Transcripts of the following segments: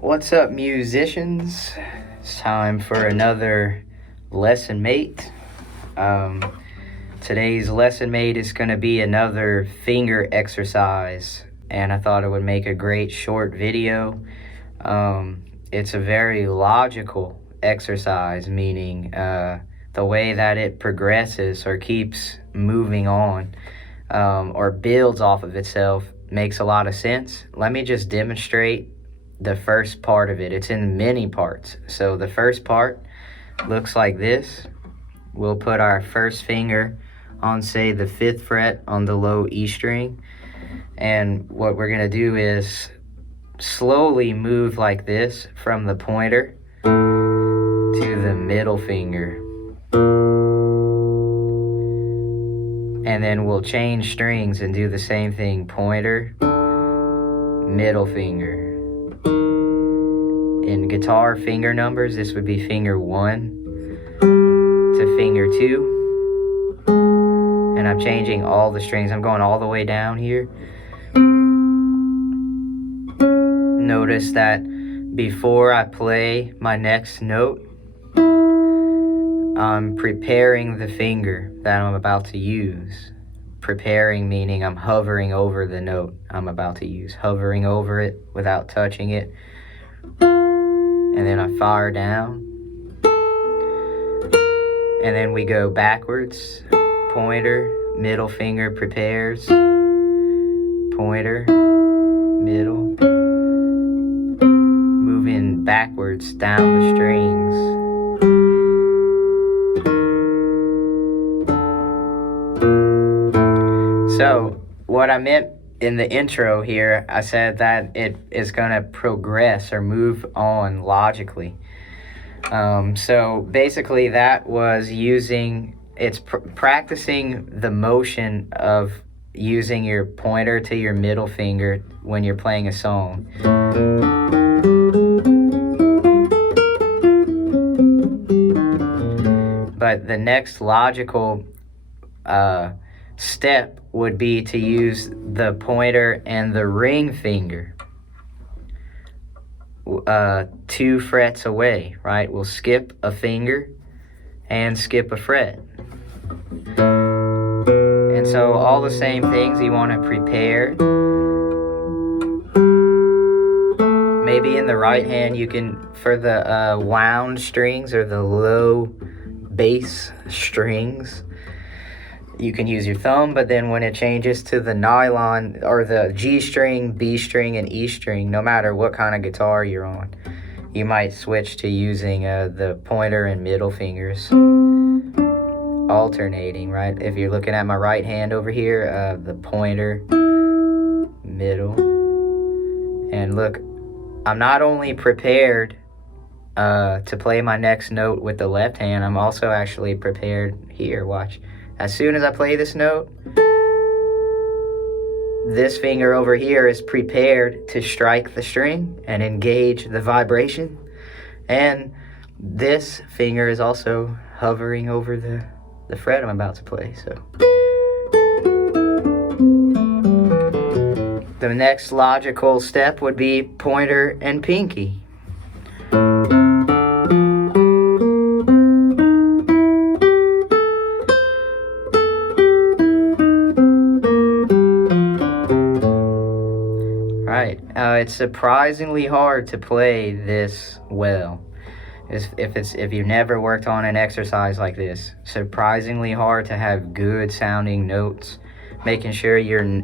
What's up, musicians? It's time for another lesson mate. Today's lesson mate is going to be another finger exercise, and I thought it would make a great short video. It's a very logical exercise, meaning the way that it progresses or keeps moving on or builds off of itself makes a lot of sense. Let me just demonstrate the first part of it. It's in many parts. So the first part looks like this. We'll put our first finger on, say, the 5th fret on the low E string. And what we're going to do is slowly move like this from the pointer to the middle finger. And then we'll change strings and do the same thing. Pointer, middle finger. In guitar finger numbers, this would be finger 1 to finger 2. And I'm changing all the strings. I'm going all the way down here. Notice that before I play my next note, I'm preparing the finger that I'm about to use. Preparing meaning I'm hovering over the note I'm about to use. Hovering over it without touching it. And then I fire down. And then we go backwards. Pointer, middle finger prepares. Pointer, middle. Moving backwards down the strings. So, what I meant in the intro here, I said that it is going to progress or move on logically. So basically that was practicing the motion of using your pointer to your middle finger when you're playing a song. But the next logical step would be to use the pointer and the ring finger 2 frets away, right? We'll skip a finger and skip a fret. And so all the same things you want to prepare. Maybe in the right hand you can, for the wound strings or the low bass strings, you can use your thumb, but then when it changes to the nylon or the G string, B string, and E string, no matter what kind of guitar you're on, you might switch to using the pointer and middle fingers alternating, right? If you're looking at my right hand over here, the pointer, middle, and look, I'm not only prepared to play my next note with the left hand, I'm also actually prepared here, watch. As soon as I play this note, this finger over here is prepared to strike the string and engage the vibration. And this finger is also hovering over the fret I'm about to play. So the next logical step would be pointer and pinky. It's surprisingly hard to play this well. If you've never worked on an exercise like this, surprisingly hard to have good sounding notes, making sure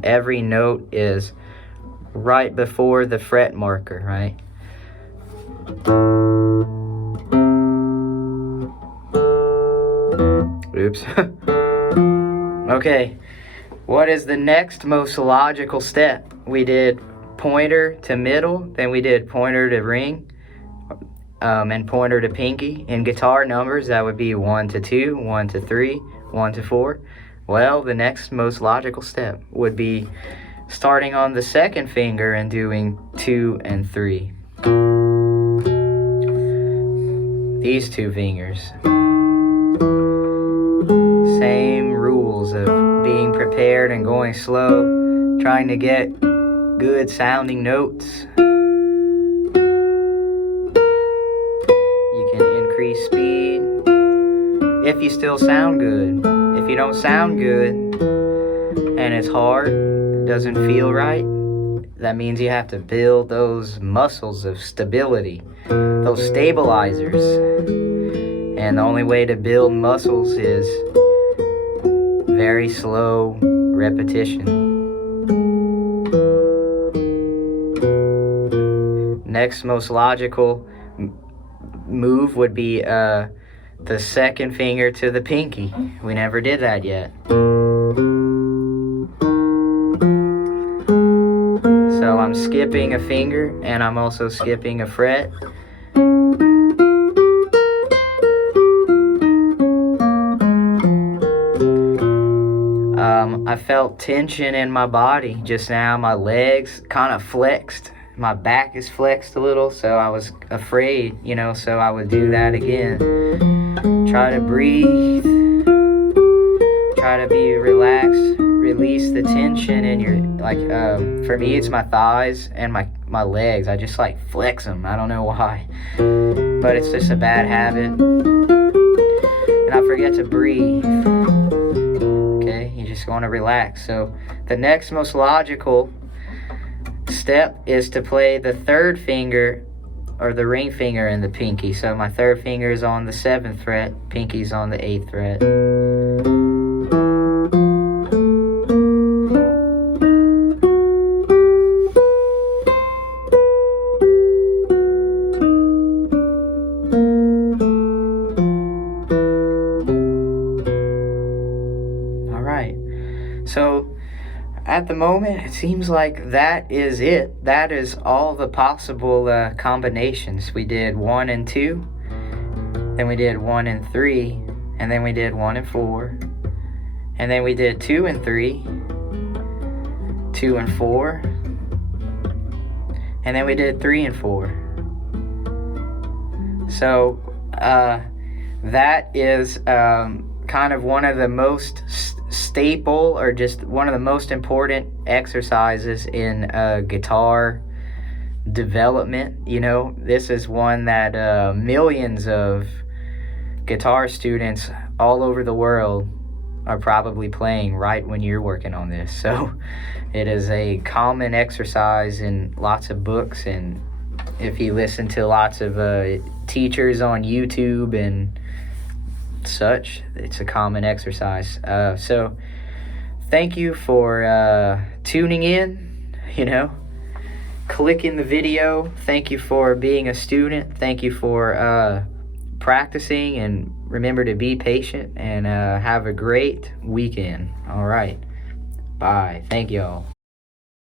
every note is right before the fret marker, right? Oops. Okay, what is the next most logical step? We did pointer to middle, then we did pointer to ring, and pointer to pinky. In guitar numbers, that would be 1 to 2, 1 to 3, 1 to 4. Well, the next most logical step would be starting on the second finger and doing 2 and 3. These 2 fingers. Same rules of being prepared and going slow, trying to get good sounding notes. speed if you still sound good. If you don't sound good and it's hard, it doesn't feel right, that means you have to build those muscles of stability, those stabilizers. And the only way to build muscles is very slow repetition. Next most logical move would be the second finger to the pinky. We never did that yet. So I'm skipping a finger and I'm also skipping a fret. I felt tension in my body just now. My legs kind of flexed. My back is flexed a little, so I was afraid, so I would do that again. Try to breathe. Try to be relaxed. Release the tension in your, for me, it's my thighs and my legs. I just flex them. I don't know why, but it's just a bad habit. And I forget to breathe. You just want to relax. So the next most logical step is to play the third finger or the ring finger in the pinky. So my third finger is on the 7th fret, pinky's on the 8th fret. So at the moment, it seems like that is it. That is all the possible combinations. We did 1 and 2, then we did 1 and 3, and then we did 1 and 4, and then we did 2 and 3, 2 and 4, and then we did 3 and 4. So that is kind of one of the most staple, or just one of the most important exercises in guitar development. This is one that millions of guitar students all over the world are probably playing right when you're working on this. So it is a common exercise in lots of books, and if you listen to lots of teachers on YouTube and such, it's a common exercise. So thank you for tuning in, clicking the video. Thank you for being a student. Thank you for practicing, and remember to be patient, and have a great weekend. All right, bye. Thank y'all.